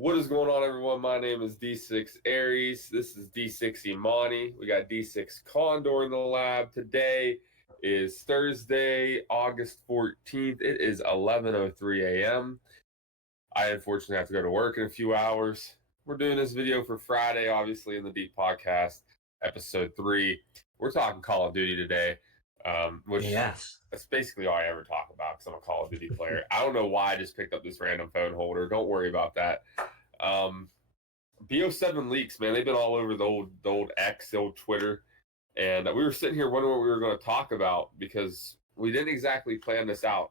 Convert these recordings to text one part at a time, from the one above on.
What is going on, everyone? My name is D6 Aries. This is D6 Imani. We got D6 Condor in the lab. Today is Thursday, August 14th. It is 11:03 a.m. I unfortunately have to go to work in a few hours. We're doing this video for Friday, obviously, in the Deep Podcast, episode 3. We're talking Call of Duty today, which that's basically all I ever talk about because I'm a Call of Duty player. I don't know why I just picked up this random phone holder. Don't worry about that. BO7 leaks, man. They've been all over the old X, the old Twitter. And we were sitting here wondering what we were going to talk about because we didn't exactly plan this out.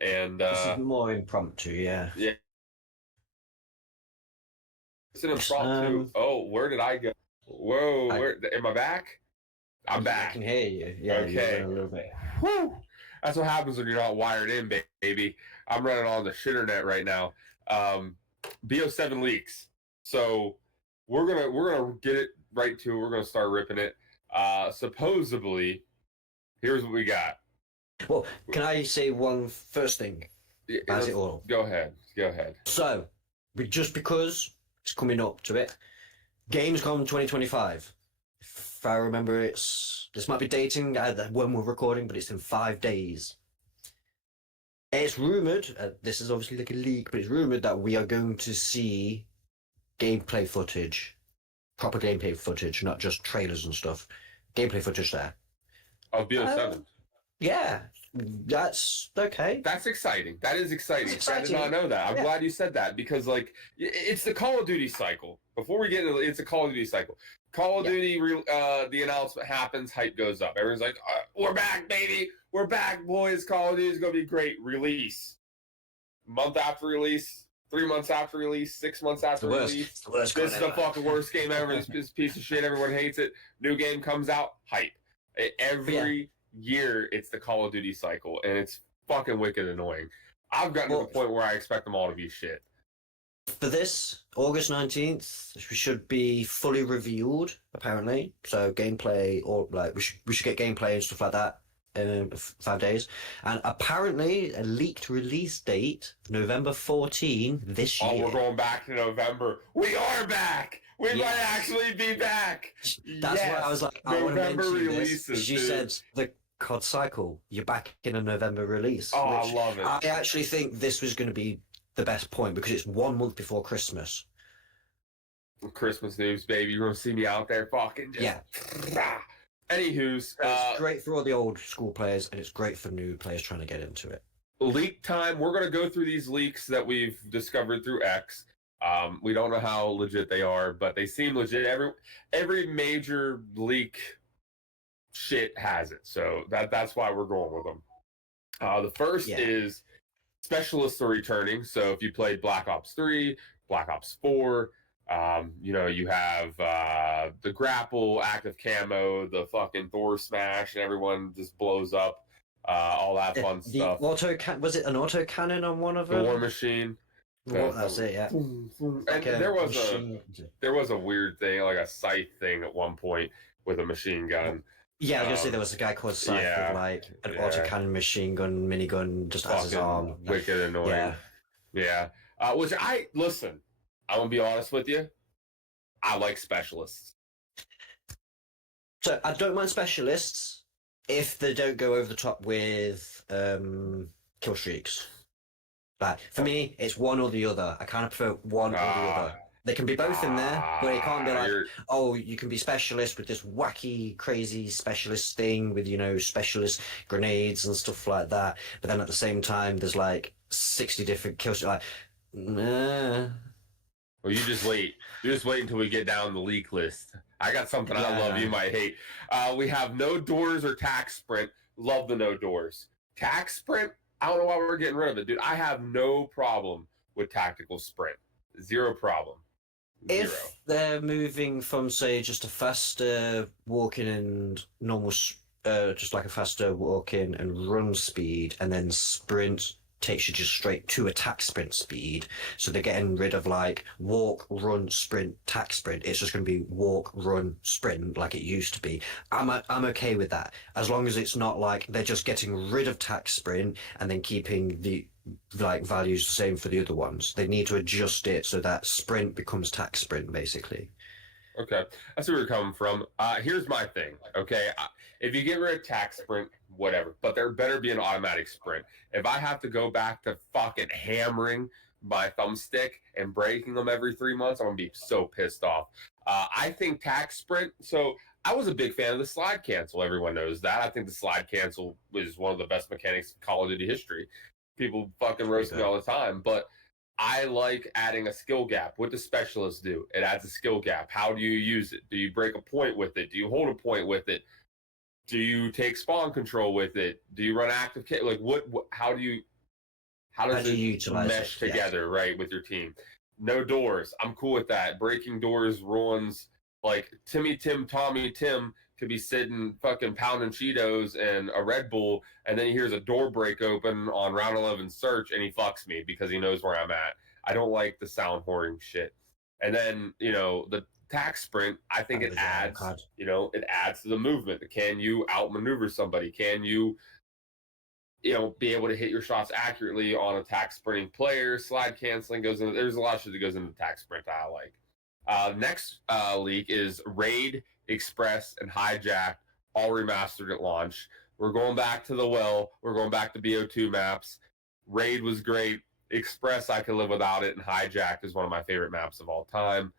And this is more impromptu, yeah. Yeah. It's an impromptu. Oh, where did I go? Whoa, where am I back? I'm back. I can hear you. Yeah, okay. A little bit. Whew. That's what happens when you're not wired in, baby. I'm running on the shitternet right now. BO7 leaks. So we're gonna get it right to it. We're gonna start ripping it. Supposedly, here's what we got. Well, can I say one first thing? As it all. Go ahead. So, just because it's coming up to it, Gamescom 2025. If I remember, this might be dating when we're recording, but it's in 5 days. It's rumored. This is obviously like a leak, but it's rumored that we are going to see gameplay footage, proper gameplay footage, not just trailers and stuff. Gameplay footage there. Of BO7. Yeah, that's okay. That's exciting. That is exciting. I did not know that. I'm glad you said that because, like, it's the Call of Duty cycle. Before we get into it, it's a Call of Duty cycle. Call of Duty, the announcement happens, hype goes up. Everyone's like, we're back, baby. We're back, boys. Call of Duty is going to be great. Release. Month after release. 3 months after release, 6 months after release. This is the fucking worst game ever. This piece of shit. Everyone hates it. New game comes out, hype. Every year, it's the Call of Duty cycle, and it's fucking wicked annoying. I've gotten to the point where I expect them all to be shit. For this, August 19th, we should be fully revealed, apparently. So gameplay, or like we should get gameplay and stuff like that in 5 days. And apparently, a leaked release date, November 14 this year. Oh, we're going back to November. We are back. We might actually be back. That's why I was like, I want to mention releases. This, you said the COD cycle. You're back in a November release. Oh, I love it. I actually think this was going to be the best point because it's 1 month before Christmas. Christmas news, baby. You're going to see me out there fucking just... Anywho's, it's great for all the old school players, and it's great for new players trying to get into it. Leak time. We're going to go through these leaks that we've discovered through X. We don't know how legit they are, but they seem legit. Every major leak shit has it, so that's why we're going with them. The first is specialists are returning. So if you played Black Ops 3, Black Ops 4, you have the grapple, active camo, the fucking Thor smash, and everyone just blows up. All that fun stuff. Was it an auto cannon on one of them? The War Machine. That's it, yeah. And there was a weird thing, like a scythe thing at one point with a machine gun. Yeah, I was gonna say there was a guy called Scythe with like an autocannon machine gun, minigun, just as his arm. Wicked annoying. Yeah. Which I'm gonna be honest with you. I like specialists. So I don't mind specialists if they don't go over the top with kill streaks. Like for me, it's one or the other. I kind of prefer one or the other. They can be both in there, but it can't be like, you can be specialist with this wacky, crazy specialist thing with, specialist grenades and stuff like that. But then at the same time, there's like 60 different kills. Like, nah. Well, you just wait. You just wait until we get down the leak list. I got something I love you might hate. We have no doors or Tac-Sprint. Love the no doors. Tac-Sprint, I don't know why we're getting rid of it, dude. I have no problem with tactical sprint. Zero problem. If they're moving from, say, just a faster walking and normal, just like a faster walking and run speed, and then sprint takes you just straight to a Tac-Sprint speed. So they're getting rid of like walk, run, sprint, Tac-Sprint. It's just going to be walk, run, sprint like it used to be. I'm okay with that, as long as it's not like they're just getting rid of Tac-Sprint and then keeping the like values the same for the other ones. They need to adjust it so that sprint becomes Tac-Sprint, basically. Okay, I see where you're coming from. Here's my thing. Okay, if you get rid of Tac-Sprint, whatever, but there better be an automatic sprint. If I have to go back to fucking hammering my thumbstick and breaking them every 3 months, I'm gonna be so pissed off. I think Tac-Sprint. So I was a big fan of the slide cancel. Everyone knows that. I think the slide cancel was one of the best mechanics in Call of Duty history. People fucking roast me all the time, but I like adding a skill gap. What does specialists do? It adds a skill gap. How do you use it? Do you break a point with it? Do you hold a point with it? Do you take spawn control with it? Do you run active? Like what how does it mesh together, right, with your team? No doors. I'm cool with that. Breaking doors ruins, like Timmy Tim Tommy Tim could be sitting fucking pounding Cheetos and a Red Bull, and then he hears a door break open on round 11 search, and he fucks me because he knows where I'm at. I don't like the sound whoring shit. And then, the Tac-Sprint, I think it adds, it adds to the movement. Can you outmaneuver somebody? Can you, be able to hit your shots accurately on a Tac-Sprinting player? Slide canceling goes in. There's a lot of shit that goes into the Tac-Sprint I like. Next leak is Raid, Express, and Hijack, all remastered at launch. We're going back to the well. We're going back to BO2 maps. Raid was great. Express, I could live without it, and Hijack is one of my favorite maps of all time.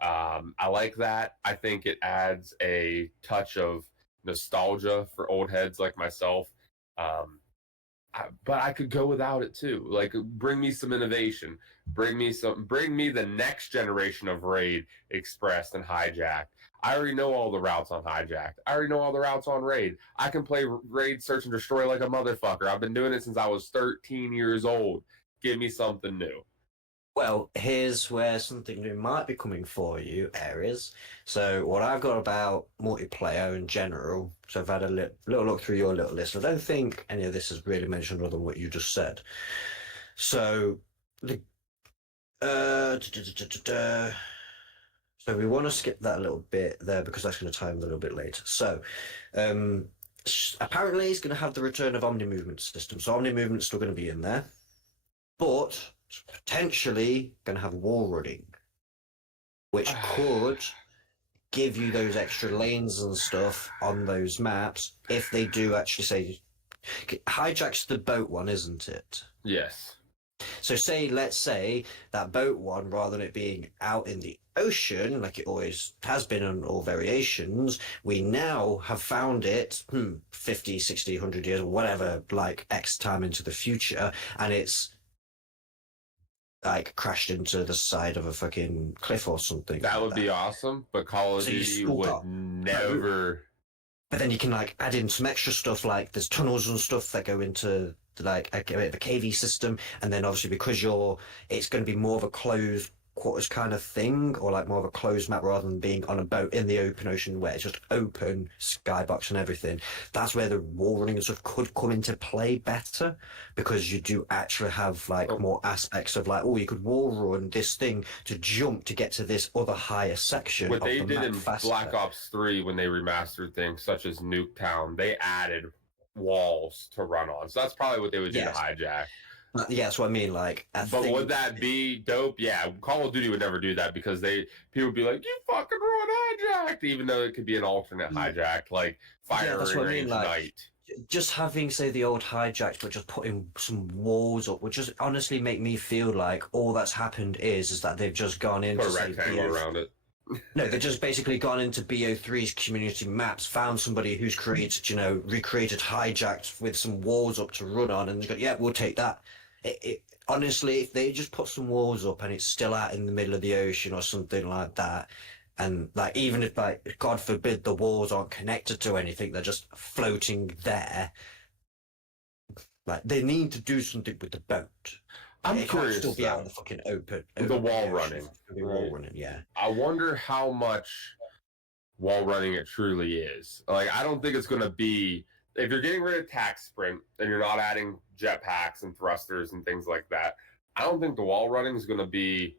I like that. I think it adds a touch of nostalgia for old heads like myself. But I could go without it too. Like, bring me some innovation. Bring me the next generation of Raid, Express, and Hijack. I already know all the routes on Hijack. I already know all the routes on Raid. I can play Raid Search and Destroy like a motherfucker. I've been doing it since I was 13 years old. Give me something new. Well, here's where something new might be coming for you, Aries. So what I've got about multiplayer in general, so I've had a little look through your little list. I don't think any of this is really mentioned other than what you just said. So the so we want to skip that a little bit there because that's going to tie in a little bit later. So apparently it's going to have the return of Omni Movement system. So Omni Movement's still going to be in there, but potentially going to have wall running, which could give you those extra lanes and stuff on those maps if they do actually say Hijack's the boat one, isn't it? Yes. So let's say that boat one, rather than it being out in the ocean like it always has been on all variations, we now have found it 50, 60, 100 years or whatever, like X time into the future, and it's like crashed into the side of a fucking cliff or something. That would be awesome, but Call of Duty would never. But then you can like add in some extra stuff, like there's tunnels and stuff that go into like a bit of a KV system, and then obviously because it's going to be more of a closed quarters kind of thing, or like more of a closed map rather than being on a boat in the open ocean where it's just open skybox and everything. That's where the wall running and stuff could come into play better, because you do actually have like more aspects of like, you could wall run this thing to jump to get to this other higher section. What they did in Black Ops 3 when they remastered things such as Nuketown, they added walls to run on. So that's probably what they would do to Hijack. Yeah, that's what I mean. Like, would that be dope? Yeah, Call of Duty would never do that because people would be like, "You fucking ruined Hijack," even though it could be an alternate Hijack, like firing range night. Just having, say, the old Hijacks, but just putting some walls up would just honestly make me feel like all that's happened is that they've just gone into put a rectangle around it. No, they've just basically gone into BO3's community maps, found somebody who's created, recreated Hijacked with some walls up to run on, and go, we'll take that. Honestly, if they just put some walls up and it's still out in the middle of the ocean or something like that, and like even if like God forbid the walls aren't connected to anything, they're just floating there. Like they need to do something with the boat. I'm curious. Still be out in the fucking open the wall running. Wall running, yeah. I wonder how much wall running it truly is. Like I don't think it's going to be. If you're getting rid of Tac-Sprint and you're not adding jetpacks and thrusters and things like that, I don't think the wall running is going to be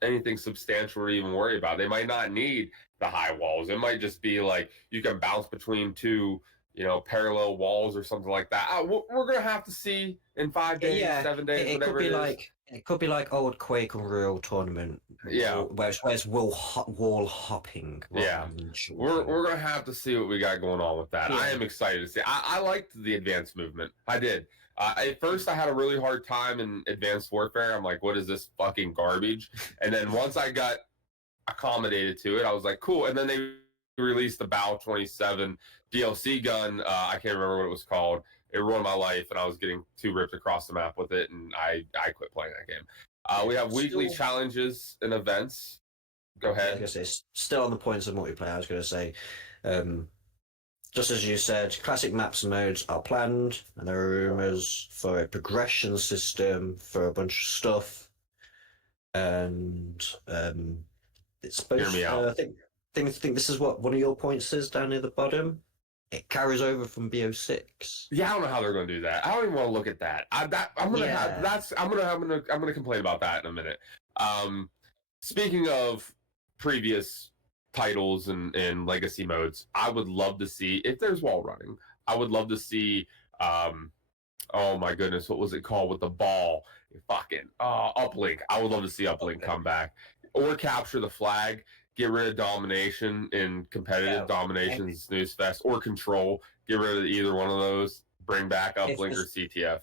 anything substantial to even worry about. They might not need the high walls. It might just be like you can bounce between two, parallel walls or something like that. We're gonna have to see in 5 days, Yeah, 7 days, it whatever could be it is. like it could be like old Quake Unreal Tournament, Yeah, where it's wall hopping. yeah. We're gonna have to see what we got going on with that. Yeah. I am excited to see. I liked the advanced movement. I did. At first, I had a really hard time in Advanced Warfare. I'm like, what is this fucking garbage? And then once I got accommodated to it, I was like, cool. And then they released the Bow 27 DLC gun. I can't remember what it was called. It ruined my life, and I was getting too ripped across the map with it, and I quit playing that game. We have weekly challenges and events. Go ahead. I was gonna say, still on the points of multiplayer, I was going to say, just as you said, classic maps and modes are planned, and there are rumors for a progression system for a bunch of stuff, and it's supposed. Hear me out. I think this is what one of your points is down near the bottom. It carries over from BO6. Yeah, I don't know how they're going to do that. I don't even want to look at that. I'm gonna complain about that in a minute. Speaking of previous titles and legacy modes, I would love to see, if there's wall running, I would love to see oh my goodness, what was it called with the ball? Fucking uplink. I would love to see uplink come back. Or capture the flag, get rid of domination in competitive domination, snooze fest, or control, get rid of either one of those, bring back uplink or CTF.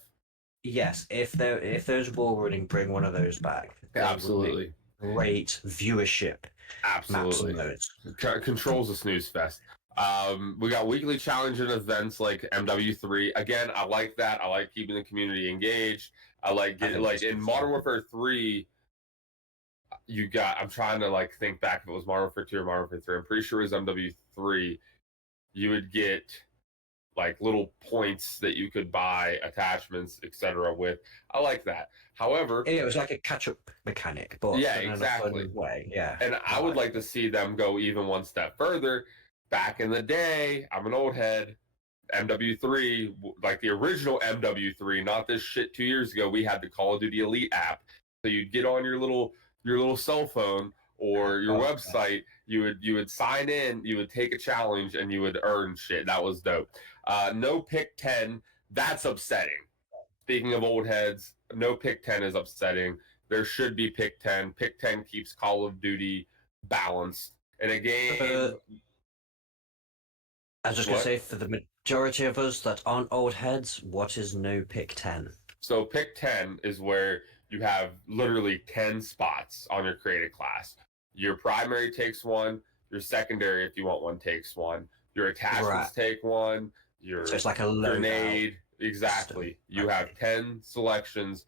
Yes, if there's wall running, bring one of those back. Absolutely. Great viewership. Absolutely. Controls a snooze fest. We got weekly challenge and events like MW3. Again, I like that. I like keeping the community engaged. I like getting, like in Modern Warfare 3, I'm trying to think back if it was Modern Warfare 2 or Modern Warfare 3. I'm pretty sure it was MW3. You would get little points that you could buy, attachments, etc. with. I like that. However, it was like a catch-up mechanic, but yeah, exactly. Way. Yeah, and I would like to see them go even one step further. Back in the day, I'm an old head. MW3, like the original MW3, not this shit 2 years ago. We had the Call of Duty Elite app, so you'd get on your little cell phone or your website. You would sign in, you would take a challenge, and you would earn shit. That was dope. No pick 10. That's upsetting. Speaking of old heads, no pick 10 is upsetting. There should be pick 10. Pick 10 keeps Call of Duty balanced. In a game. I was just going to say, for the majority of us that aren't old heads, what is no pick 10? So pick 10 is where you have literally 10 spots on your created class. Your primary takes one. Your secondary, if you want one, takes one. Your attachments take one. So it's like a grenade. Exactly. You have 10 selections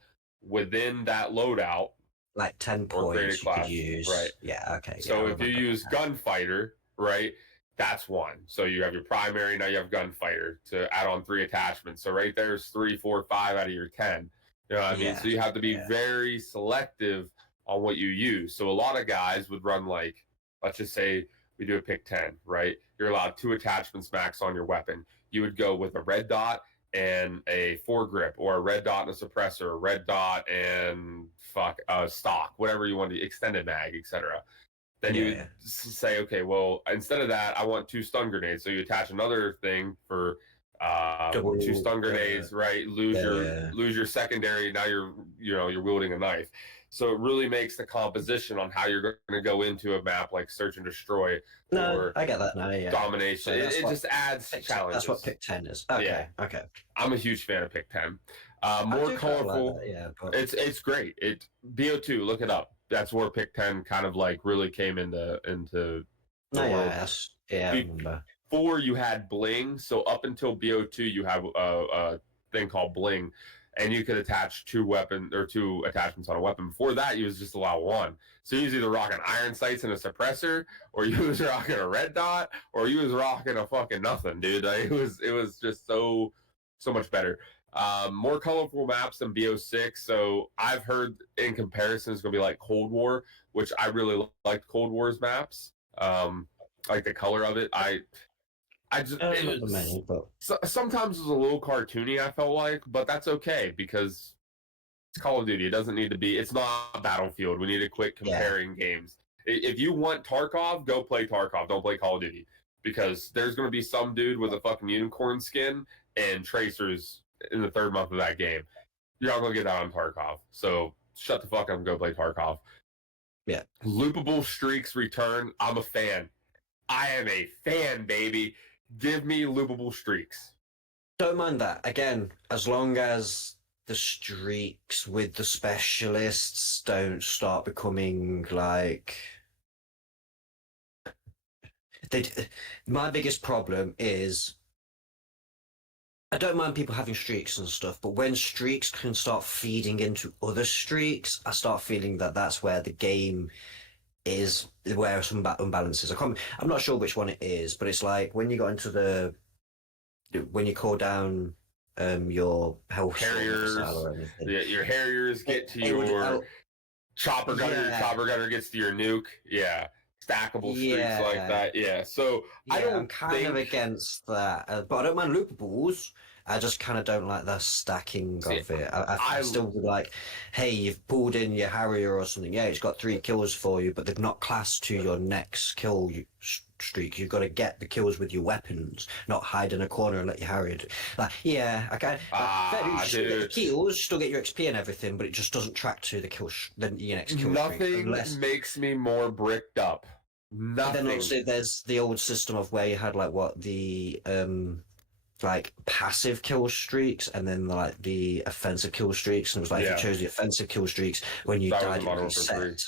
within that loadout. Like 10 points you could use. Right. Yeah, okay. So if you use gunfighter, right, that's one. So you have your primary, now you have gunfighter to add on 3 attachments. So right there's 3, 4, 5 out of your 10. You know what I mean? So you have to be very selective on what you use. So a lot of guys would run let's just say we do a pick 10, right? You're allowed 2 attachments max on your weapon. You would go with a red dot and a foregrip, or a red dot and a suppressor, a red dot and stock, whatever you want to, extended mag, etc. Then you would say, okay, well, instead of that, I want 2 stun grenades. So you attach another thing for 2 stun grenades, right? Lose your secondary. Now you're wielding a knife. So it really makes the composition on how you're going to go into a map like Search and Destroy. No, I get that now. Yeah. Domination. So it just adds challenges. That's what pick 10 is. Okay. Okay. I'm a huge fan of pick 10. More colorful. But... It's great. BO2. Look it up. That's where pick 10 kind of really came into the world. Yeah, I remember. Before you had bling, so up until BO2 you have a thing called bling, and you could attach 2 attachments on a weapon. Before that, you was just allow 1. So you was either rocking iron sights and a suppressor, or you was rocking a red dot, or you was rocking a fucking nothing, dude. It was just so much better. More colorful maps than BO6. So I've heard in comparison it's going to be like Cold War, which I really liked Cold War's maps. Like the color of it. Sometimes it was a little cartoony, I felt like, but that's okay because it's Call of Duty. It doesn't need to be. It's not Battlefield. We need to quit comparing games. If you want Tarkov, go play Tarkov. Don't play Call of Duty because there's going to be some dude with a fucking unicorn skin and tracers in the 3rd month of that game. You're not going to get that on Tarkov. So shut the fuck up and go play Tarkov. Yeah. Loopable streaks return. I'm a fan. I am a fan, baby. Give me loopable streaks. Don't mind that. Again, as long as the streaks with the specialists don't start becoming like my biggest problem is I don't mind people having streaks and stuff, but when streaks can start feeding into other streaks, I start feeling that that's where the game is, where some imbalances. I'm not sure which one it is, but it's like when you got into when you call down your health Harriers, or anything. Your Harriers get to your chopper gunner. Yeah. Your chopper gunner gets to your nuke. Yeah. Stackable streaks like that. Yeah. So I'm kind of against that, but I don't mind loopables. I just kind of don't like the stacking of it. I still would like, hey, you've pulled in your Harrier or something. Yeah, it's got 3 kills for you, but they've not classed to your next kill streak. You've got to get the kills with your weapons, not hide in a corner and let your Harrier do. Like, yeah, okay. Still get the kills, still get your XP and everything, but it just doesn't track to the your next kill streak. Nothing makes me more bricked up. Nothing. Then also there's the old system of where you had like the like passive kill streaks and then like the offensive kill streaks, and it was like if you chose the offensive kill streaks when you died it reset.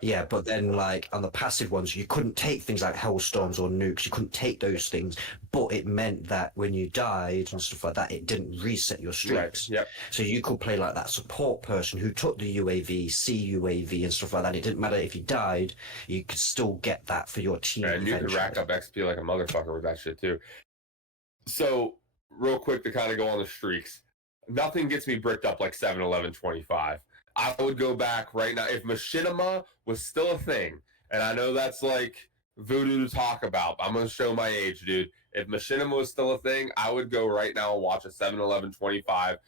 Yeah, but then like on the passive ones you couldn't take things like hellstorms or nukes, you couldn't take those things, but it meant that when you died and stuff like that it didn't reset your streaks. Right. Yep. So you could play like that support person who took the UAV, CUAV and stuff like that. It didn't matter if you died, you could still get that for your team. And you could rack up XP like a motherfucker with that shit too. So, real quick to kind of go on the streaks, nothing gets me bricked up like 7, 11, 25. I would go back right now. If Machinima was still a thing, and I know that's like voodoo to talk about, but I'm going to show my age, dude. If Machinima was still a thing, I would go right now and watch a 7, 11, 25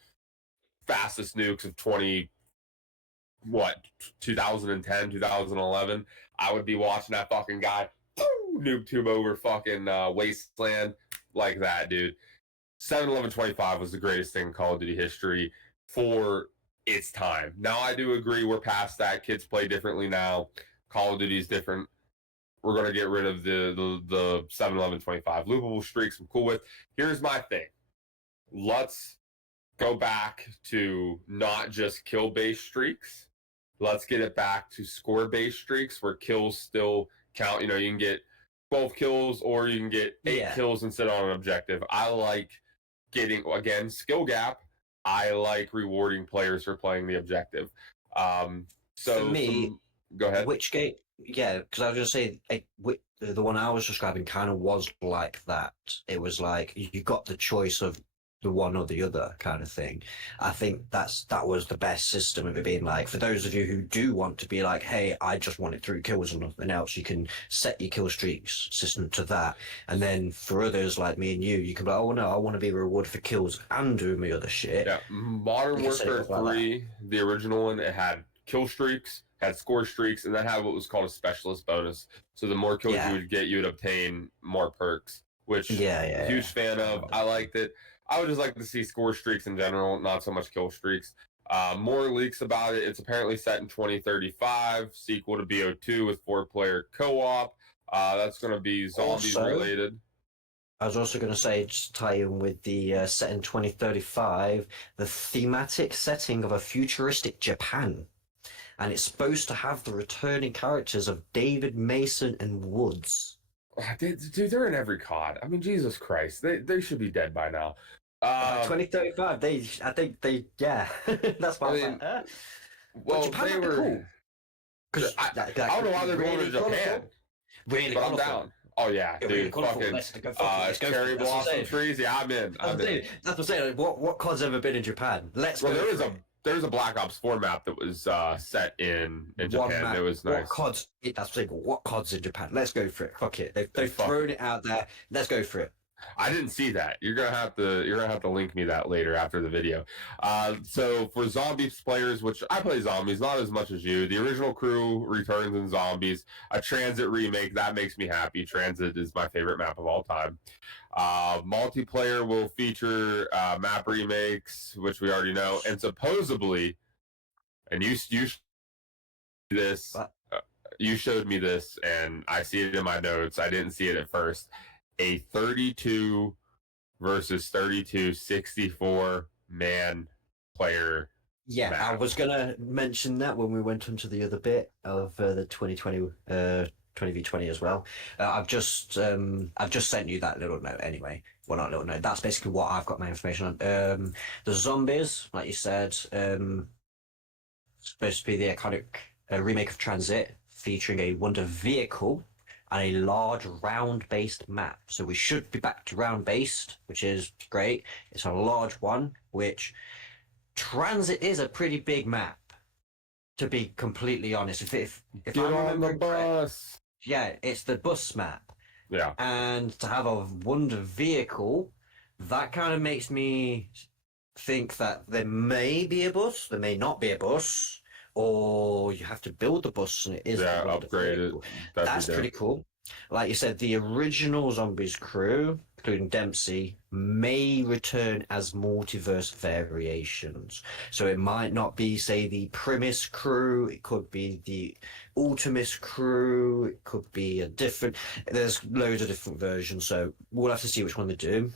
fastest nukes of 2010, 2011. I would be watching that fucking guy nuke tube over fucking wasteland like that, dude. 7, 11, 25 was the greatest thing in Call of Duty history for its time. Now, I do agree we're past that. Kids play differently now. Call of Duty is different. We're going to get rid of the 7, 11, 25. Loopable streaks I'm cool with. Here's my thing. Let's go back to not just kill-based streaks. Let's get it back to score-based streaks where kills still count. You know, you can get 12 kills or you can get 8 kills instead on an objective. I like getting, again, skill gap. I like rewarding players for playing the objective. So for me, go ahead. Which game? Yeah, because I was just saying the one I was describing kind of was like that. It was like you got the choice of the one or the other kind of thing. I think that was the best system of it being like, for those of you who do want to be like, hey, I just wanted 3 kills and nothing else, you can set your kill streaks system to that. And then for others like me and you can be like, oh no, I want to be rewarded for kills and do my other shit. Yeah, Modern Warfare 3, the original one, it had kill streaks, had score streaks, and then had what was called a specialist bonus. So the more kills you would get, you would obtain more perks, which huge fan of. I liked it. I would just like to see score streaks in general, not so much kill streaks. More leaks about it. It's apparently set in 2035, sequel to BO2 with 4-player co-op. That's going to be zombies related. I was also going to say, just tie in with the set in 2035, the thematic setting of a futuristic Japan. And it's supposed to have the returning characters of David Mason and Woods. Dude, they're in every COD. I mean, Jesus Christ, they should be dead by now. 2035. I think they. That's why I mean, well, they were. Cool. I don't know why they're going to Japan. Really, but I'm down. Oh yeah, dude. Really fucking cherry blossom trees. Yeah, I'm in. That's what I'm saying. What COD's ever been in Japan? There's a Black Ops 4 map that was set in Japan. It was nice. What COD's in Japan? Let's go for it. Fuck it. They've thrown it out there. Let's go for it. I didn't see that. You're gonna have to link me that later after the video. So for zombies players, which I play zombies not as much as you, the original crew returns in zombies. A transit remake that makes me happy. Transit is my favorite map of all time. Multiplayer will feature map remakes, which we already know, and supposedly, and you this. You showed me this, and I see it in my notes. I didn't see it at first. A 32 versus 32 64 man player. Yeah, map. I was gonna mention that when we went onto the other bit of the 2020 20v20 as well. I've just sent you that little note anyway. Well, not little note. That's basically what I've got my information on. The zombies, like you said, supposed to be the iconic remake of Transit, featuring a wonder vehicle and a large round-based map. So we should be back to round-based, which is great. It's a large one, which Transit is a pretty big map, to be completely honest. If Get I on the remember bus. yeah, it's the bus map. Yeah. And to have a wonder vehicle, that kind of makes me think that there may be a bus, there may not be a bus, or you have to build the bus and it is the wonder upgrade vehicle. it. That's pretty cool. Like you said, the original Zombies crew, including Dempsey, may return as multiverse variations. So it might not be, say, the Primus crew, it could be the Ultimus crew, it could be a different... There's loads of different versions, so we'll have to see which one they do.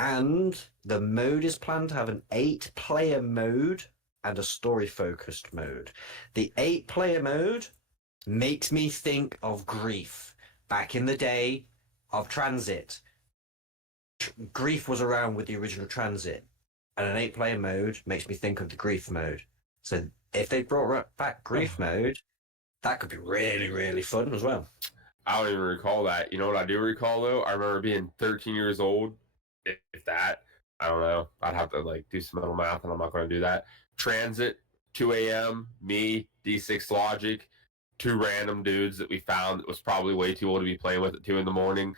And the mode is planned to have an 8-player mode and a story-focused mode. The 8-player mode makes me think of Grief. Back in the day of Transit, Grief was around with the original Transit, and an 8-player mode makes me think of the Grief mode. So if they brought back Grief mode, that could be really, really fun as well. I don't even recall that. You know what I do recall though? I remember being 13 years old, if that. I don't know. I'd have to like do some mental math, and I'm not going to do that. Transit, 2 a.m. Me, D6 Logic. 2 random dudes that we found that was probably way too old to be playing with at 2 a.m.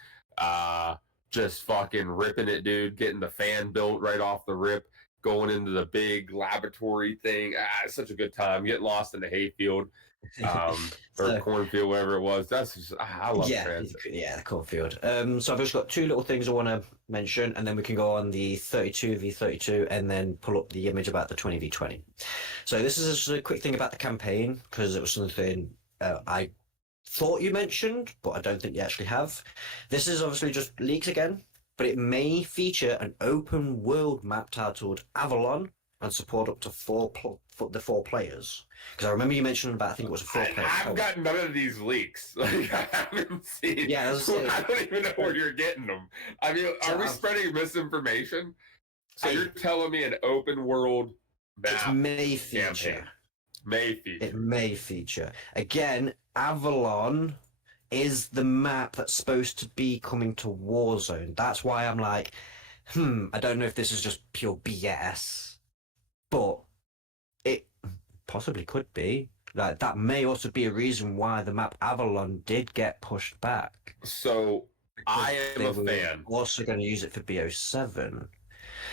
Just fucking ripping it, dude. Getting the fan built right off the rip, going into the big laboratory thing. It's such a good time. Getting lost in the hayfield, or cornfield, whatever it was. That's just, I love Transit. Yeah, the cornfield. So I've just got 2 little things I want to mention, and then we can go on the 32v32 and then pull up the image about the 20v20. So this is just a quick thing about the campaign, because it was something I thought you mentioned, but I don't think you actually have. This is obviously just leaks again, but it may feature an open world map titled Avalon and support up to 4 players. Because I remember you mentioned about, I think it was a 4-player. I've got none of these leaks. Like, I haven't seen. Yeah, I don't even know where you're getting them. I mean, are we spreading misinformation? So you're telling me an open world map? It may feature. Campaign. May feature. It may feature. Again, Avalon is the map that's supposed to be coming to Warzone. That's why I'm like, I don't know if this is just pure BS, but it possibly could be. Like, that may also be a reason why the map Avalon did get pushed back. So I am a fan. Also going to use it for BO7.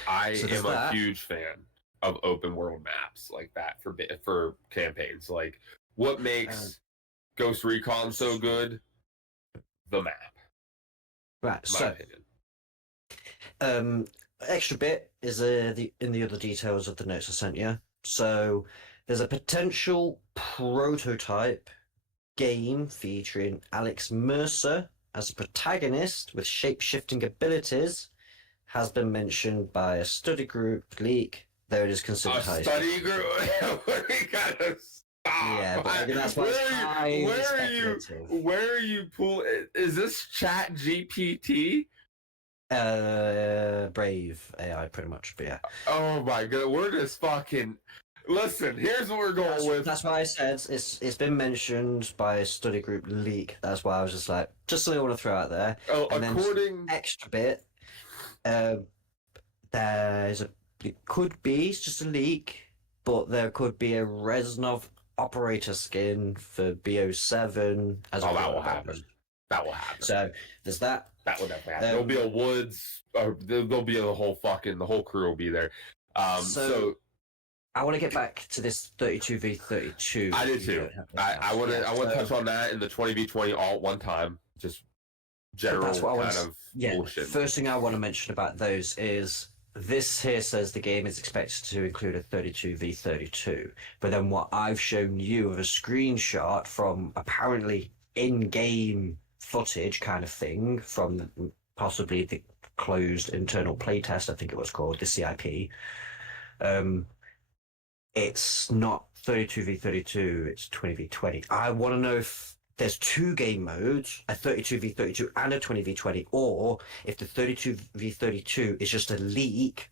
I am a huge fan of open world maps like that for campaigns. Like, what makes Ghost Recon so good? The map. Right. My opinion. Extra bit is in the other details of the notes I sent you. So there's a potential prototype game featuring Alex Mercer as a protagonist with shape-shifting abilities. Has been mentioned by a study group leak. Though it is considered high. Study group. We gotta stop. Yeah, but that's why where are you pulling? Is this Chat GPT? Brave AI, pretty much. But yeah. Oh my god, we're just fucking. Listen, here's what we're going with. That's why I said it's been mentioned by a study group leak. That's why I was just like, just something I want to throw out there. Oh, and according then extra bit, it could be, it's just a leak, but there could be a Reznov operator skin for BO7 as that will happen. That will happen. So there's that. That will definitely happen. There'll be a woods. There'll be the whole crew will be there. So I want to get back to this 32v32. I do too. I want to touch on that in the 20v20 all at one time. Just general bullshit. First thing I want to mention about those is this here says the game is expected to include a 32v32. But then what I've shown you of a screenshot from apparently in-game footage kind of thing from possibly the closed internal playtest, I think it was called, the CIP. It's not 32v32, it's 20v20. I want to know if there's two game modes, a 32v32 and a 20v20, or if the 32v32 is just a leak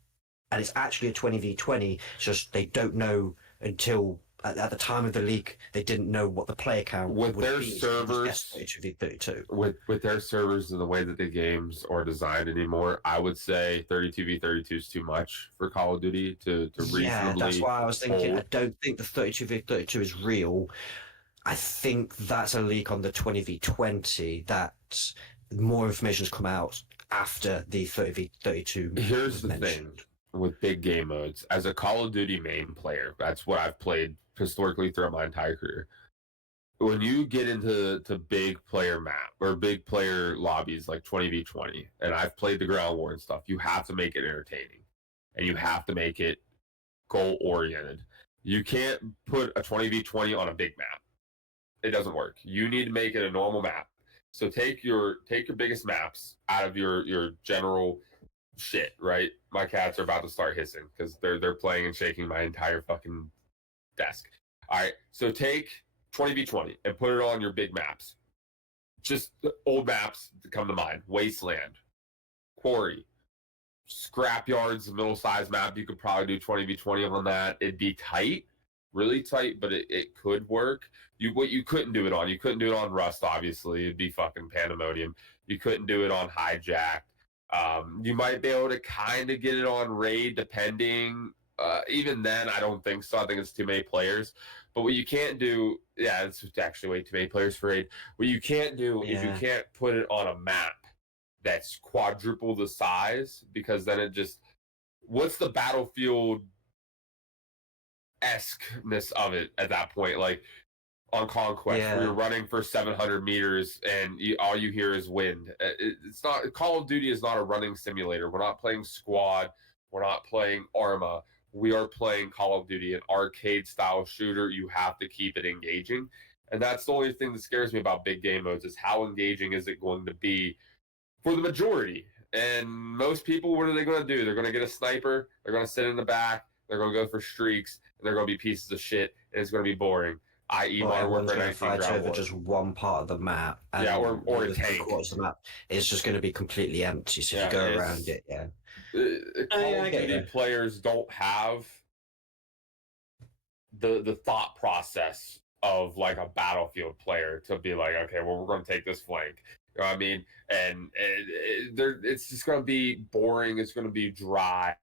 and it's actually a 20v20, it's just they don't know until at the time of the leak, they didn't know what the player count with would their be. servers. 32v32. With their servers and the way that the games are designed anymore, I would say 32v32 is too much for Call of Duty to reasonably. Yeah, that's why I was thinking. I don't think the 32v32 is real. I think that's a leak on the 20v20 that more information has come out after the 30v32. Here's the thing with big game modes. As a Call of Duty main player, that's what I've played historically throughout my entire career. When you get into big player map or big player lobbies like 20v20, and I've played the ground war and stuff, you have to make it entertaining and you have to make it goal oriented. You can't put a 20v20 on a big map. It doesn't work. You need to make it a normal map. So take your biggest maps out of your general shit, right? My cats are about to start hissing because they're playing and shaking my entire fucking desk. All right, so take 20v20 and put it on your big maps. Just old maps that come to mind: Wasteland, Quarry, Scrapyard's a middle-sized map. You could probably do 20v20 on that. It'd be tight, really tight, but it could work. What you couldn't do it on? You couldn't do it on Rust, obviously. It'd be fucking pandemonium. You couldn't do it on Hijacked. You might be able to kind of get it on Raid, depending. Even then, I don't think so. I think it's too many players. But what you can't do, it's actually way too many players for Raid. What you can't do is you can't put it on a map that's quadruple the size, because then it just, what's the Battlefield-esque-ness of it at that point? Like on Conquest, where you're running for 700 meters and all you hear is wind. It's not, Call of Duty is not a running simulator. We're not playing Squad. We're not playing Arma. We are playing Call of Duty, an arcade-style shooter. You have to keep it engaging. And that's the only thing that scares me about big game modes, is how engaging is it going to be for the majority. And most people, what are they going to do? They're going to get a sniper. They're going to sit in the back. They're going to go for streaks. And they're going to be pieces of shit. And it's going to be boring. I.e., Modern Warfare 19 fight over just one part of the map. And or a tank. Of the map, it's just going to be completely empty. So if you go around it, Call of Duty players don't have the thought process of like a Battlefield player to be like, okay, well, we're going to take this flank. You know what I mean? And it's just going to be boring. It's going to be dry.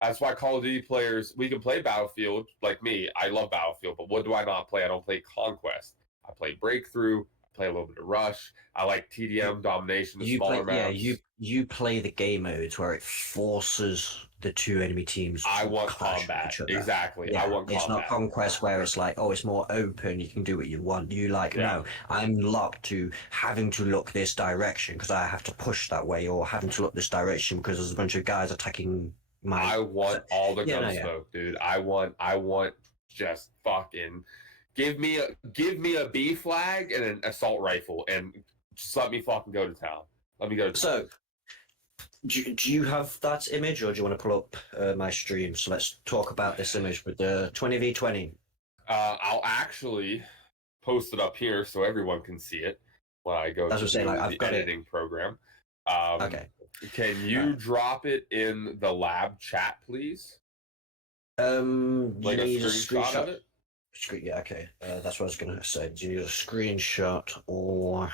That's why Call of Duty players, we can play Battlefield. Like me, I love Battlefield, but what do I not play? I don't play Conquest. I play Breakthrough. I play a little bit of Rush. I like TDM, Domination, the smaller maps. Yeah, you play the game modes where it forces the two enemy teams. I want combat. Exactly. Yeah, I want combat. It's not Conquest where it's like, oh, it's more open. You can do what you want. No, I'm locked to having to look this direction because I have to push that way, or having to look this direction because there's a bunch of guys attacking. I want all the gun smoke, dude. I want just fucking give me a B flag and an assault rifle and just let me fucking go to town. Let me go to town. So, do you have that image, or do you want to pull up my stream? So let's talk about this image with the 20v20. I'll actually post it up here so everyone can see it when I go to the editing program. Okay. Can you drop it in the lab chat, please? Like a screenshot of it? Yeah, okay. That's what I was going to say. Do you need a screenshot or...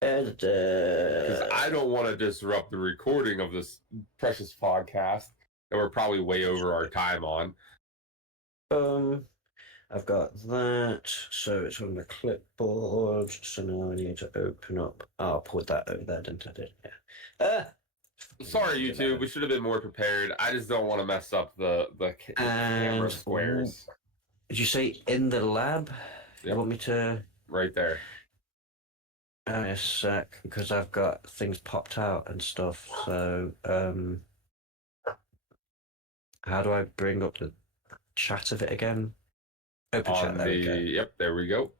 Because I don't want to disrupt the recording of this precious podcast that we're probably way over our time on. I've got that. So it's on the clipboard. So now I need to open up. Oh, I'll put that over there, didn't I? Yeah. Sorry, YouTube. We should have been more prepared. I just don't want to mess up the camera squares. Did you say in the lab? Yep. You want me to? Right there. A sec, because I've got things popped out and stuff. So, how do I bring up the chat of it again? Open chat. There we go. Yep, there we go.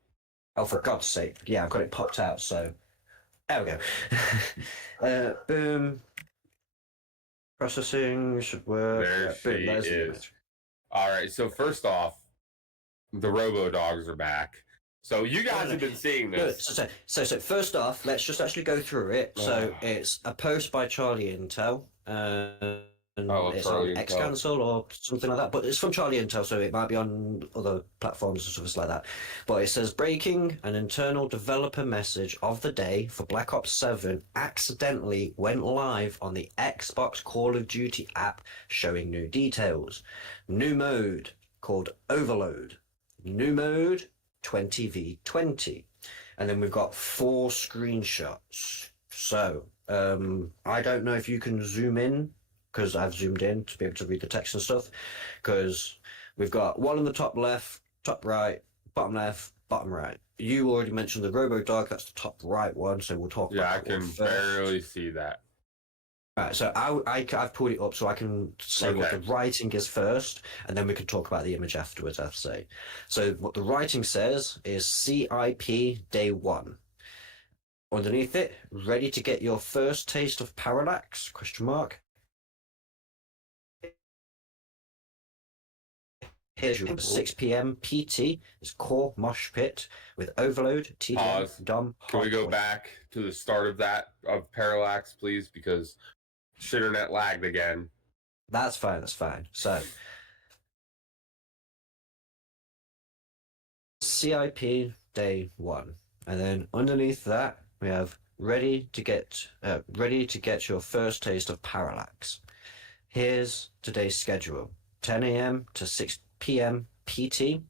Oh, for God's sake! Yeah, I've got it popped out. So, there we go. Boom. Processing should work. There she boom, is. All right. So first off, the Robo Dogs are back. So you guys have been seeing this. So first off, let's just actually go through it. So it's a post by Charlie Intel. And it's on X Cancel or something like that, but it's from Charlie Intel, so it might be on other platforms or stuff like that. But it says, breaking: an internal developer message of the day for Black Ops 7 accidentally went live on the Xbox Call of Duty app, showing new details. New mode called Overload. New mode 20v20. And then we've got 4 screenshots. So I don't know if you can zoom in, because I've zoomed in to be able to read the text and stuff, because we've got one on the top left, top right, bottom left, bottom right. You already mentioned the Robo Dog, that's the top right one, so we'll talk about that. Yeah, I can barely see that. All right, so I've pulled it up so I can say what the writing is first, and then we can talk about the image afterwards, I have to say. So what the writing says is CIP Day 1. Underneath it, ready to get your first taste of parallax, question mark. Here's your 6 p.m. PT is core mosh pit with overload, TDM, Pause. DOM. Can we go back to the start of that, of parallax, please? Because shitternet lagged again. That's fine, that's fine. So, CIP Day 1. And then underneath that, we have ready to get your first taste of parallax. Here's today's schedule. 10 a.m. to 6 p.m. PT,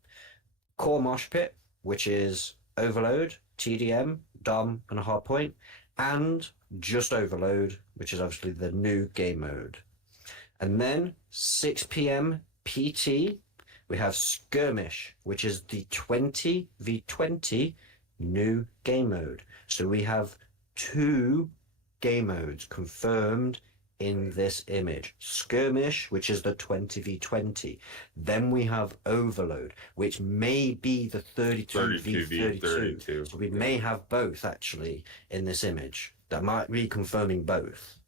core mosh pit, which is overload, TDM, DOM, and a hardpoint, and just overload, which is obviously the new game mode. And then 6 p.m. PT, we have skirmish, which is the 20v20 new game mode. So we have 2 game modes confirmed in this image. Skirmish, which is the 20v20. Then we have overload, which may be the 32v32. So we may have both actually in this image. That might be confirming both.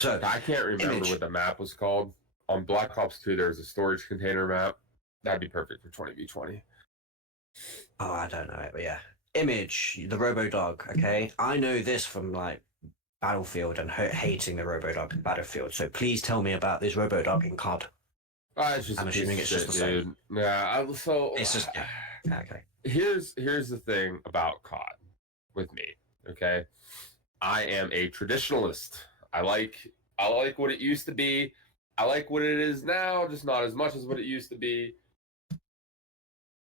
So I can't remember what the map was called. On Black Ops 2, there's a storage container map. That'd be perfect for 20v20. Oh, I don't know it, but yeah. Image, the Robo Dog, okay? I know this from like Battlefield and hating the Robo Dog in Battlefield. So please tell me about this Robo Dog in COD. I'm assuming it's just the same. Yeah, so it's just okay. Here's the thing about COD with me. Okay, I am a traditionalist. I like what it used to be. I like what it is now, just not as much as what it used to be.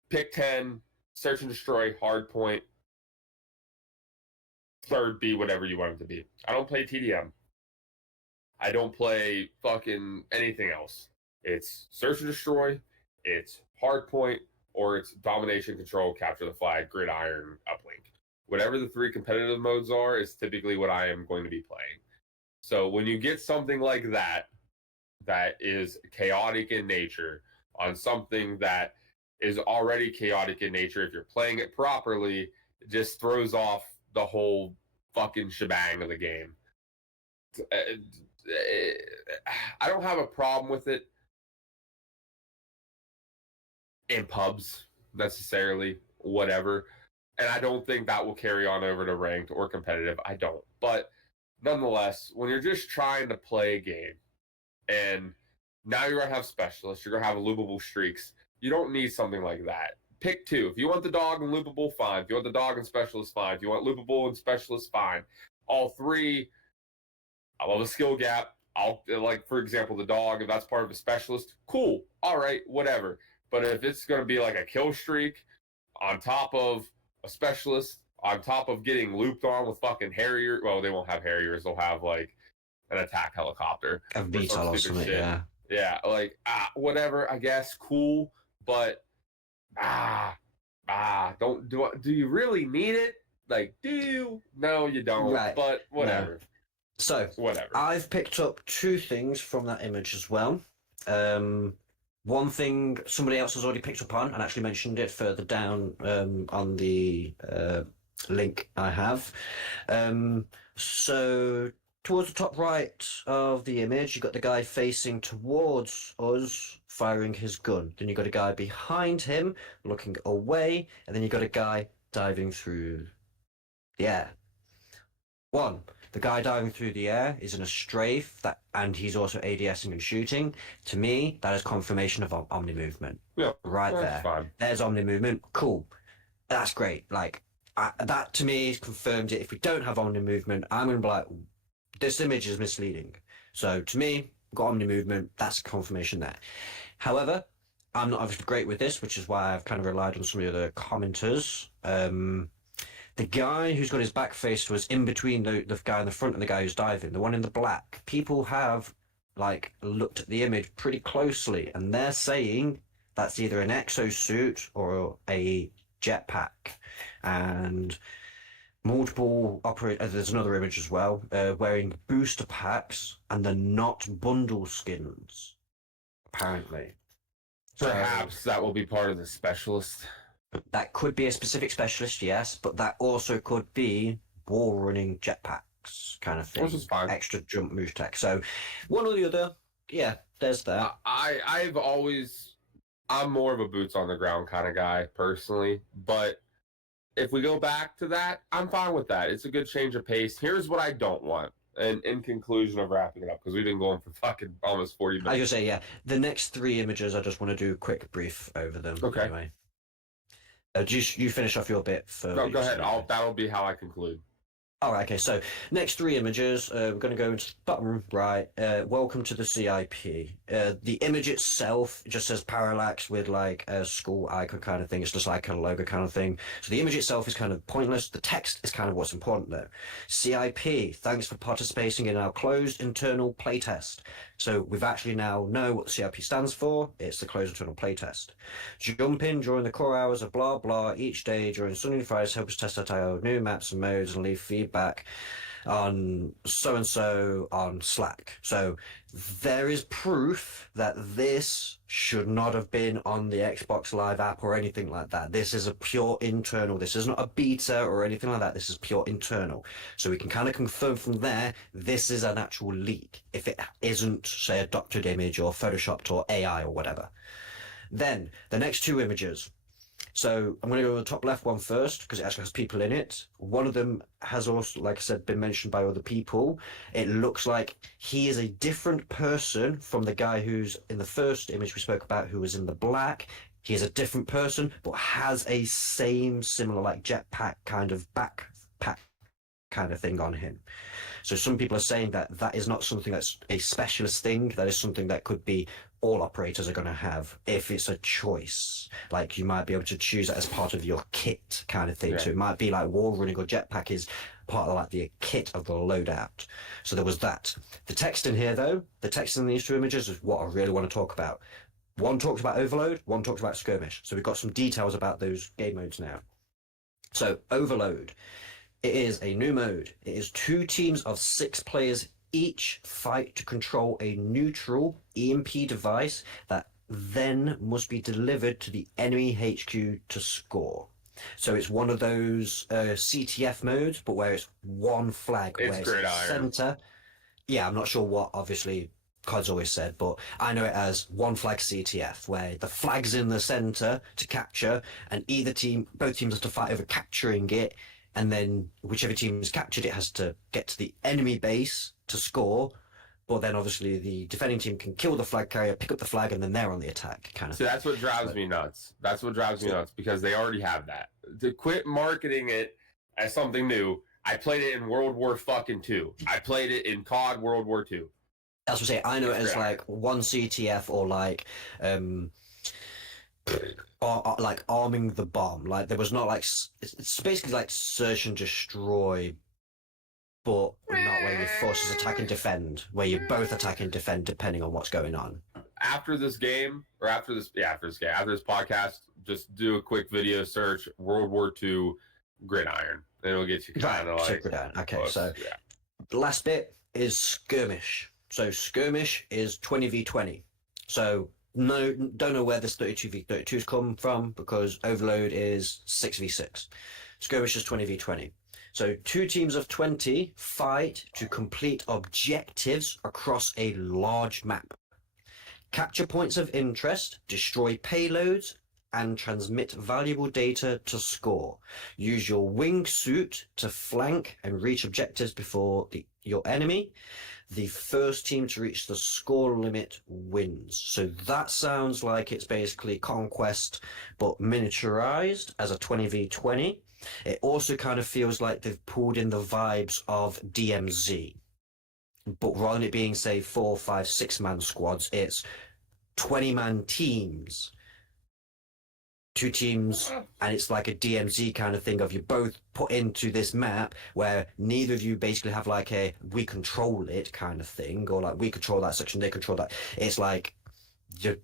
Pick 10, search and destroy, hard point. Third, be whatever you want it to be. I don't play TDM. I don't play fucking anything else. It's search and destroy, it's hard point, or it's domination, control, capture the flag, gridiron, uplink. Whatever the 3 competitive modes are is typically what I am going to be playing. So when you get something like that is chaotic in nature on something that is already chaotic in nature, if you're playing it properly, it just throws off the whole fucking shebang of the game. I don't have a problem with it in pubs necessarily, whatever. And I don't think that will carry on over to ranked or competitive. I don't. But nonetheless, when you're just trying to play a game and now you're going to have specialists, you're going to have loopable streaks, you don't need something like that. Pick 2. If you want the dog and loopable, fine. If you want the dog and specialist, fine. If you want loopable and specialist, fine. All 3, I love a skill gap. I'll, like, for example, the dog, if that's part of a specialist, cool. All right, whatever. But if it's going to be like a kill streak on top of a specialist, on top of getting looped on with fucking Harrier, well, they won't have Harriers. They'll have like an attack helicopter A VTOL or something, shit. yeah. Yeah, like whatever. I guess cool, but don't do you really need it? Like, do you? No, you don't. Right. But whatever. No. So whatever. I've picked up two things from that image as well. One thing somebody else has already picked up on and actually mentioned it further down on the link I have. So towards the top right of the image, you've got the guy facing towards us, firing his gun. Then you've got a guy behind him, looking away, and then you've got a guy diving through the air. The guy diving through the air is in a strafe, and he's also ADSing and shooting. To me, that is confirmation of Omni movement. Yeah, right there. Fine. There's Omni movement. Cool. That's great. Like, that to me is confirmed it. If we don't have Omni movement, I'm going to be like, this image is misleading. So to me, got Omni movement. That's confirmation there. However, I'm not obviously great with this, which is why I've kind of relied on some of the other commenters. The guy who's got his back faced was in between the guy in the front and the guy who's diving, the one in the black. People have like looked at the image pretty closely, and they're saying that's either an exosuit or a jetpack. And multiple operators, there's another image as well, wearing booster packs, and they're not bundle skins, apparently. Perhaps that will be part of the specialist. That could be a specific specialist, yes, but that also could be wall running jetpacks kind of thing. Which is fine. Extra jump move tech. So one or the other, yeah, there's that. I'm more of a boots on the ground kind of guy personally, but if we go back to that, I'm fine with that. It's a good change of pace. Here's what I don't want. And in conclusion of wrapping it up, because we've been going for fucking almost 40 minutes. I just say, yeah, the next three images, I just want to do a quick brief over them. Okay. Anyway. You finish off your bit for. No, go ahead. That'll be how I conclude. All right, okay, so next three images, we're going to go into the bottom right. Welcome to the CIP. The image itself just says Parallax with like a school icon kind of thing. It's just like a logo kind of thing. So the image itself is kind of pointless. The text is kind of what's important though. CIP, thanks for participating in our closed internal playtest. So we've actually now know what the CIP stands for. It's the closed internal playtest. Jump in during the core hours of blah blah each day during Sunday and Fridays. Help us test out our new maps and modes and leave feedback on so and so on Slack. So there is proof that this should not have been on the Xbox Live app or anything like that. This is a pure internal. This is not a beta or anything like that. This is pure internal. So we can kind of confirm from there this is an actual leak if it isn't, say, a doctored image or photoshopped or AI or whatever. Then the next two images. So I'm going to go with the top left one first because it actually has people in it. One of them has also, like I said, been mentioned by other people. It looks like he is a different person from the guy who's in the first image we spoke about, who was in the black. He is a different person, but has a similar like jetpack kind of backpack kind of thing on him. So some people are saying that that is not something that's a specialist thing. That is something that could be all operators are going to have if it's a choice. Like you might be able to choose that as part of your kit kind of thing. Yeah. So it might be like wall running or jetpack is part of like the kit of the loadout. So there was that. The text in here though, the text in these two images is what I really want to talk about. One talks about overload, one talks about skirmish. So we've got some details about those game modes now. So overload. It is a new mode. It is 2 teams of 6 players each fight to control a neutral EMP device that then must be delivered to the enemy HQ to score. So it's one of those CTF modes, but where it's one flag. It's gridiron. Center. Yeah, I'm not sure what, obviously, COD's always said, but I know it as one flag CTF, where the flag's in the center to capture, and both teams have to fight over capturing it, and then whichever team is captured, it has to get to the enemy base to score. But then obviously the defending team can kill the flag carrier, pick up the flag, and then they're on the attack kind of thing. So that's what drives me nuts. That's what drives me nuts because they already have that. To quit marketing it as something new, I played it in World War fucking II. I played it in COD World War II. That's what I say. I know it as like one CTF or like like arming the bomb. Like there was not like it's basically like search and destroy, but not where your forces attack and defend, where you both attack and defend depending on what's going on. After this game, or after this podcast, just do a quick video search World War II Gridiron, and it'll get you kind of like Gridiron. Okay, close. so the last bit is skirmish. So skirmish is 20v20. So no, don't know where this 32v32's come from because Overload is 6v6. Skirmish is 20v20. So 2 teams of 20 fight to complete objectives across a large map. Capture points of interest, destroy payloads, and transmit valuable data to score. Use your wingsuit to flank and reach objectives before your enemy. The first team to reach the score limit wins. So that sounds like it's basically Conquest, but miniaturized as a 20v20. It also kind of feels like they've pulled in the vibes of DMZ. But rather than it being, say, 4, 5, 6-man squads, it's 20-man teams. 2 teams, and it's like a DMZ kind of thing of you both put into this map where neither of you basically have like a we control it kind of thing, or like we control that section, they control that. It's like it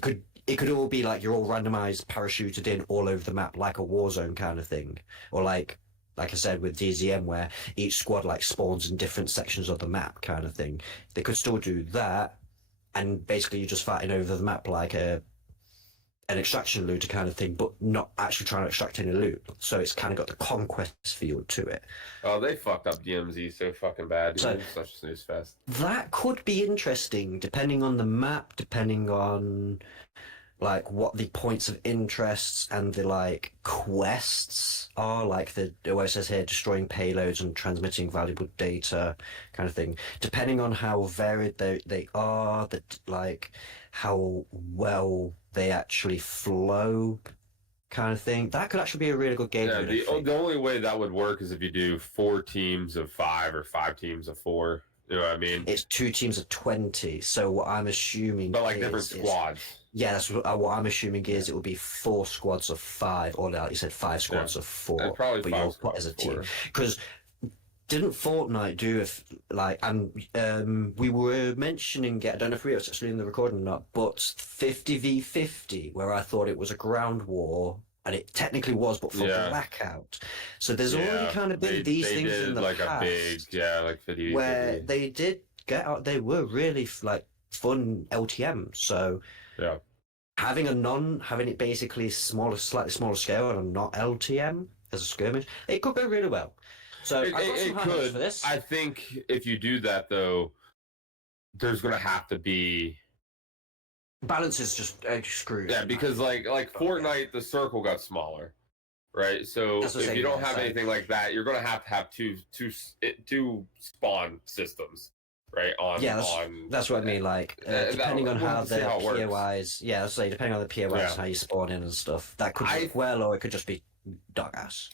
could all be like you're all randomized, parachuted in all over the map like a war zone kind of thing, or like I said with DZM where each squad like spawns in different sections of the map kind of thing. They could still do that, and basically you're just fighting over the map like an extraction looter kind of thing, but not actually trying to extract any loot. So it's kind of got the conquest feel to it. Oh, they fucked up DMZ so fucking bad. So, it's such a snooze fest. That could be interesting, depending on the map, depending on like what the points of interests and the like quests are, like the where it says here destroying payloads and transmitting valuable data kind of thing, depending on how varied they are, that like how well they actually flow kind of thing. That could actually be a really good game. Yeah, the only way that would work is if you do 4 teams of 5 or 5 teams of 4. You know what I mean? It's 2 teams of 20. So what I'm assuming, but like different squads. Yeah, that's what I'm assuming is it would be 4 squads of 5, or like you said, 5 squads of 4. And probably but 5 squads as a of team. Because didn't Fortnite do we were mentioning it, I don't know if we were actually in the recording or not, but 50v50, where I thought it was a ground war, and it technically was, but for Blackout. So there's already kind of been these things in the like past, a big, like 50v50. where they did get out. They were really like fun LTM. So yeah, having it basically slightly smaller scale and not LTM as a skirmish, it could go really well. So it could. For this. I think if you do that though, there's going to have to be balance is just screwed. Yeah, because like Fortnite, the circle got smaller, right? So if you don't have anything like that, you're going to have two spawn systems, right? That's what I mean. Like depending on how the POIs, depending on the POIs, how you spawn in and stuff, that could work well, or it could just be dog ass.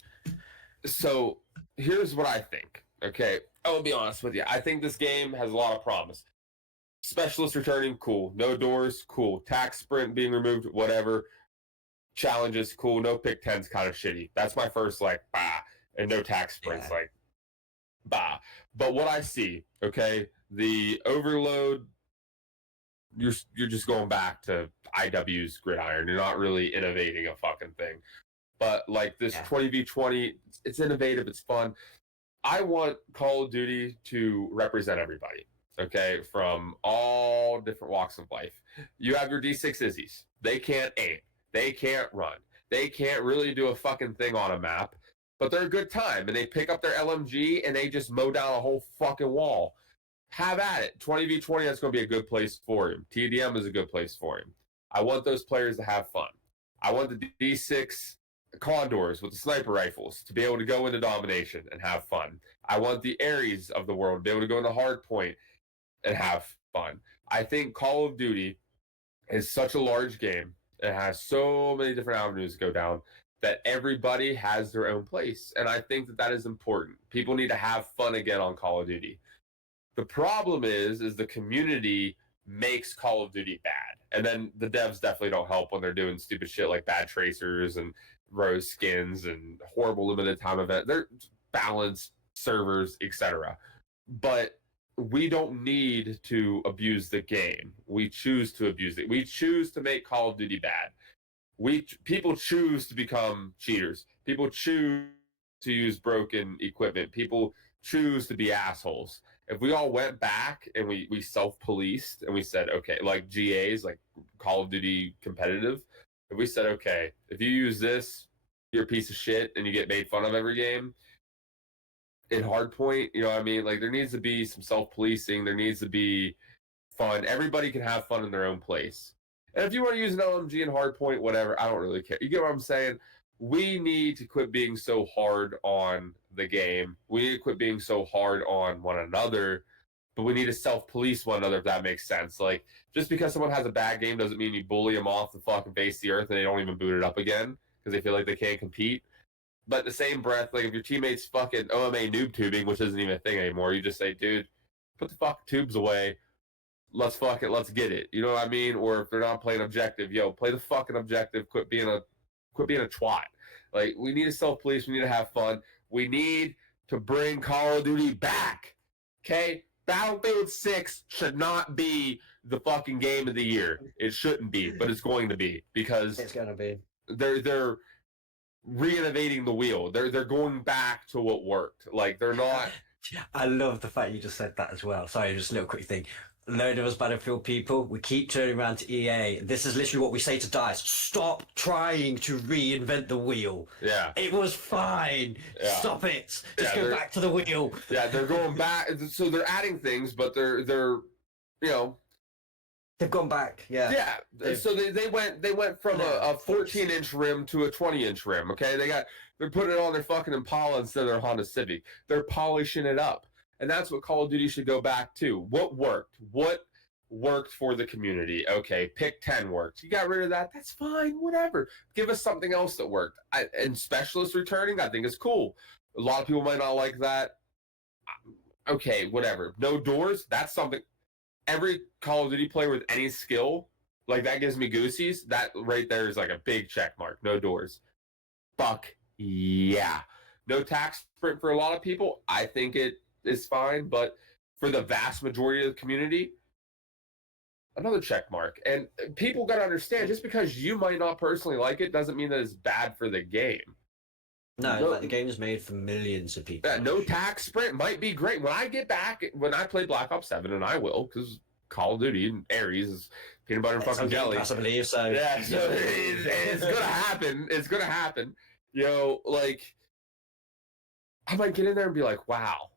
So here's what I think. Okay, I'll be honest with you. I think this game has a lot of promise. Specialists returning, cool. No doors, cool. Tac-Sprint being removed, whatever. Challenges, cool. No pick 10's kind of shitty. That's my first bah. And no Tac-Sprint's bah. But what I see, okay, the Overload, you're just going back to IW's Gridiron. You're not really innovating a fucking thing. But like this 20v20, it's innovative, it's fun. I want Call of Duty to represent everybody, okay, from all different walks of life. You have your D6 Izzies. They can't aim. They can't run. They can't really do a fucking thing on a map, but they're a good time. And they pick up their LMG and they just mow down a whole fucking wall. Have at it. 20v20, that's going to be a good place for him. TDM is a good place for him. I want those players to have fun. I want the D6 Condors with the sniper rifles to be able to go into domination and have fun. I want the Ares of the world to be able to go into hardpoint and have fun. I think Call of Duty is such a large game. It has so many different avenues to go down that everybody has their own place. And I think that is important. People need to have fun again on Call of Duty. The problem is the community makes Call of Duty bad. And then the devs definitely don't help when they're doing stupid shit like bad tracers and rose skins and horrible limited time event. They're balanced servers, etc. But we don't need to abuse the game. We choose to abuse it. We choose to make Call of Duty bad. People choose to become cheaters. People choose to use broken equipment. People choose to be assholes. If we all went back and we self-policed and we said, okay, like GAs, like Call of Duty competitive, if we said, okay, if you use this, you're a piece of shit and you get made fun of every game, in Hardpoint, you know what I mean? Like, there needs to be some self-policing. There needs to be fun. Everybody can have fun in their own place. And if you want to use an LMG in Hardpoint, whatever, I don't really care. You get what I'm saying? We need to quit being so hard on the game. We need to quit being so hard on one another, but we need to self-police one another, if that makes sense. Like, just because someone has a bad game doesn't mean you bully them off the fucking face of the earth and they don't even boot it up again because they feel like they can't compete. But in the same breath, like, if your teammate's fucking OMA noob tubing, which isn't even a thing anymore, you just say, dude, put the fucking tubes away. Let's get it. You know what I mean? Or if they're not playing objective, yo, play the fucking objective. Quit being a twat. Like, we need to self-police. We need to have fun. We need to bring Call of Duty back. Okay? Battlefield 6 should not be the fucking game of the year. It shouldn't be, but it's going to be because it's gonna be. They're re-innovating the wheel. They're going back to what worked. Like, they're not. I love the fact you just said that as well. Sorry, just a little quick thing. Load of us Battlefield people, we keep turning around to EA. This is literally what we say to DICE. Stop trying to reinvent the wheel. Yeah. It was fine. Yeah. Stop it. Just go back to the wheel. Yeah, they're going back. So they're adding things, but they're you know. They've gone back. Yeah. Yeah. So they went from a 14-inch rim to a 20-inch rim. Okay. They're putting it on their fucking Impala instead of their Honda Civic. They're polishing it up. And that's what Call of Duty should go back to. What worked? What worked for the community? Okay, pick 10 worked. You got rid of that? That's fine, whatever. Give us something else that worked. And specialist returning, I think is cool. A lot of people might not like that. Okay, whatever. No doors, that's something. Every Call of Duty player with any skill, like, that gives me goosies. That right there is like a big check mark. No doors. Fuck yeah. No Tac-Sprint for a lot of people. I think it is fine, but for the vast majority of the community, another check mark. And people got to understand, just because you might not personally like it doesn't mean that it's bad for the game. No, like, the game is made for millions of people. No Tac-Sprint might be great. When I get back, when I play Black Ops 7, and I will, because Call of Duty and Ares is peanut butter and fucking jelly. I believe so. Yeah, so it's going to happen. It's going to happen. You know, like, I might get in there and be like, wow.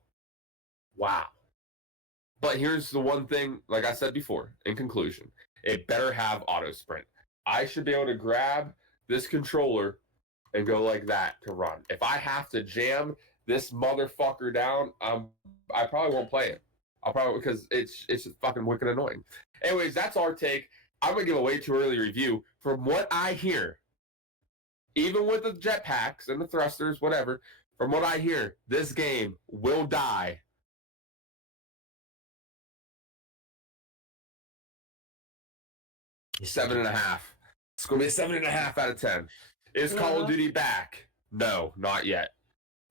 But here's the one thing, like I said before, in conclusion, it better have auto sprint. I should be able to grab this controller and go like that to run. If I have to jam this motherfucker down, I probably won't play it. Because it's just fucking wicked annoying. Anyways, that's our take. I'm gonna give a way too early review. From what I hear, even with the jetpacks and the thrusters, whatever, from what I hear, this game will die. 7.5. It's going to be a 7.5 out of 10. Is Call of Duty back? No, not yet.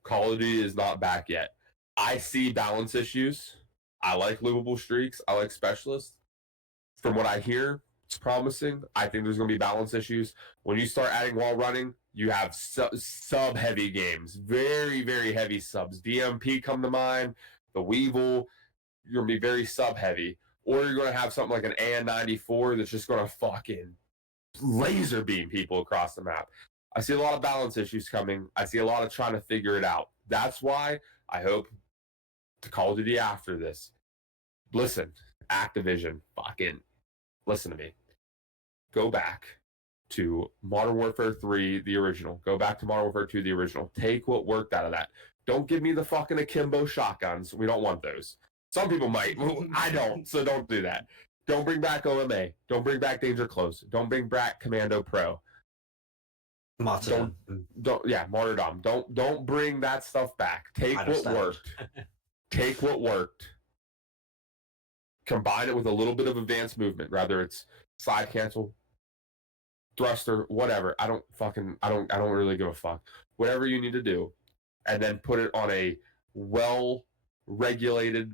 Call of Duty is not back yet. I see balance issues. I like livable streaks. I like specialists. From what I hear, it's promising. I think there's going to be balance issues. When you start adding wall running, you have sub-heavy games. Very, very heavy subs. DMP come to mind. The Weevil. You're going to be very sub-heavy. Or you're going to have something like an AN-94 that's just going to fucking laser beam people across the map. I see a lot of balance issues coming. I see a lot of trying to figure it out. That's why I hope to Call of Duty after this. Listen, Activision, fucking listen to me. Go back to Modern Warfare 3, the original. Go back to Modern Warfare 2, the original. Take what worked out of that. Don't give me the fucking akimbo shotguns. We don't want those. Some people might. I don't, so don't do that. Don't bring back OMA. Don't bring back Danger Close. Don't bring back Commando Pro. Martyrdom. Martyrdom. Don't bring that stuff back. Take what worked. Take what worked. combine it with a little bit of advanced movement, rather it's slide cancel, thruster, whatever. I don't really give a fuck. Whatever you need to do, and then put it on a well-regulated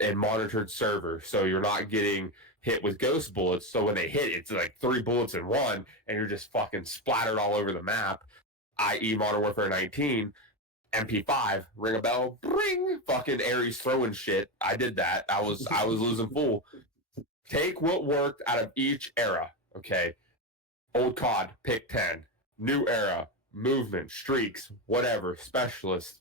and monitored server, so you're not getting hit with ghost bullets. So when they hit, it's like 3 bullets in one, and you're just fucking splattered all over the map. I.e., Modern Warfare 19, MP5, ring a bell, ring, fucking Ares throwing shit. I did that. I was losing full. Take what worked out of each era. Okay, old COD, pick 10. New era, movement, streaks, whatever, specialist.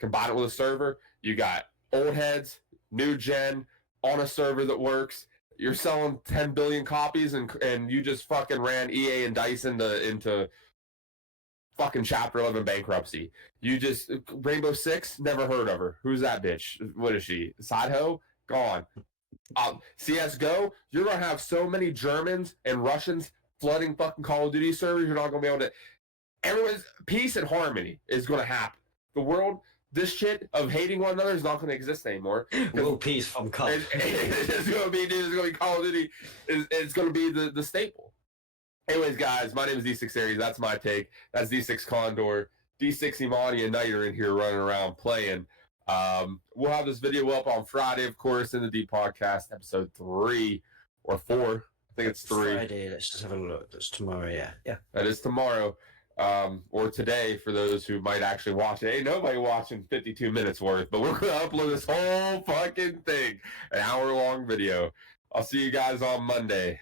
Combine it with a server. You got old heads, new gen, on a server that works. You're selling 10 billion copies, and you just fucking ran EA and DICE into fucking Chapter 11 bankruptcy. You just Rainbow Six, never heard of her. Who's that bitch? What is she? Side hoe? Gone. CS:GO, you're gonna have so many Germans and Russians flooding fucking Call of Duty servers. You're not gonna be able to. Everyone's peace and harmony is gonna happen. The world. This shit of hating one another is not going to exist anymore. World peace from COD. It's going to be Call of Duty. It's going to be the staple. Anyways, guys, my name is D6 Aries. That's my take. That's D6 Condor. D6 Imani and Knight are in here running around playing. We'll have this video up on Friday, of course, in the D Podcast, episode 3 or 4. I think it's 3. Friday. Let's just have a look. That's tomorrow. Yeah. That is tomorrow. Or today for those who might actually watch it. Ain't nobody watching 52 minutes worth, but we're going to upload this whole fucking thing, an hour-long video. I'll see you guys on Monday.